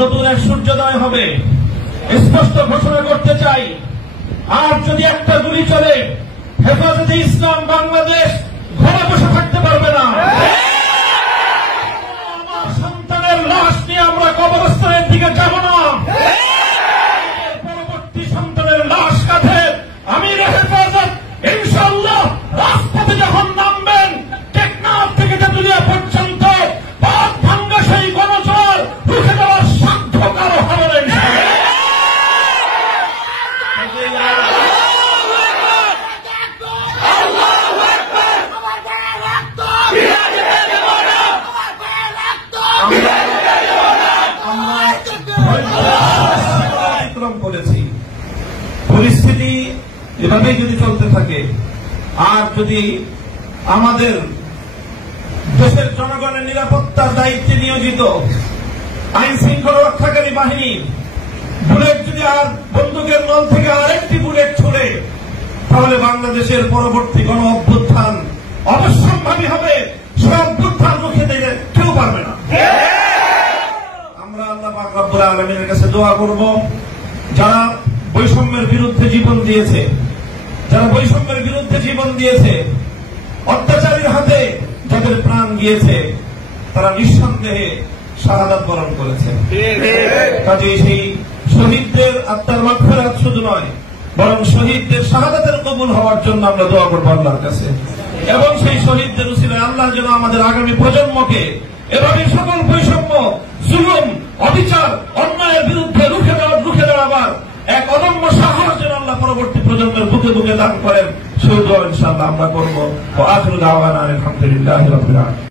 নতুন এক সূর্যোদয় হবে, স্পষ্ট ঘোষণা করতে চাই। আর যদি একটা গুলি চলে, হেফাজতে ইসলাম বাংলাদেশ ঘরে বসে থাকতে পারবে না। আমার সন্তানের লাশ নিয়ে আমরা কবরস্থানের দিকে যাব না। পরবর্তী সন্তানের লাশ কাঁধে আমির হেফাজত ইনশাআল্লাহ রাজপথে যখন নামবেন, টেকনাফ থেকে তেঁতুলিয়া পর্যন্ত পথ ভাঙ্গা সেই গণজোয়ার রুখে দেওয়ার সাধ্য কারো হবে না। করেছি পরিস্থিতি এভাবেই যদি চলতে থাকে, আর যদি আমাদের দেশের জনগণের নিরাপত্তার দায়িত্বে নিয়োজিত আইন শৃঙ্খলা রক্ষাকারী বাহিনী বুলেট যদি আর বন্দুকের নল থেকে আরেকটি বুলেট ছুড়ে, তাহলে বাংলাদেশের পরবর্তী গণ অভ্যুত্থান অবশ্যম্ভাবী হবে। সে অভ্যুত্থান রুখে দিতে কেউ পারবে না। আমরা আল্লাহ পাক রব্বুল আলামিনের কাছে দোয়া করব, যারা বৈষম্যের বিরুদ্ধে জীবন দিয়েছে, অত্যাচারীর হাতে যাদের প্রাণ গিয়েছে, তারা নিঃসন্দেহে শাহাদাত বরণ করেছে। কাজেই সেই শহীদদের আত্মার মাগফিরাত শুধু নয়, বরং শহীদদের শাহাদাতের কবুল হওয়ার জন্য আমরা দোয়া করবো আল্লাহর কাছে। এবং সেই শহীদদের উসিলায় আল্লাহ যেন আমাদের আগামী প্রজন্মকে এভাবে সকল বৈষম্য, জুলুম, অবিচার, অন্যায়ের বিরুদ্ধে রুখে দাঁড়াবার এক অদম্য সাহস যেন আল্লাহ পরবর্তী প্রজন্মের বুকে বুকে দান করেন, সেই দোয়া ইনশাআল্লাহ আমরা করবো। আখিরু দাওয়ানা আলহামদুলিল্লাহি রাব্বিল আলামিন।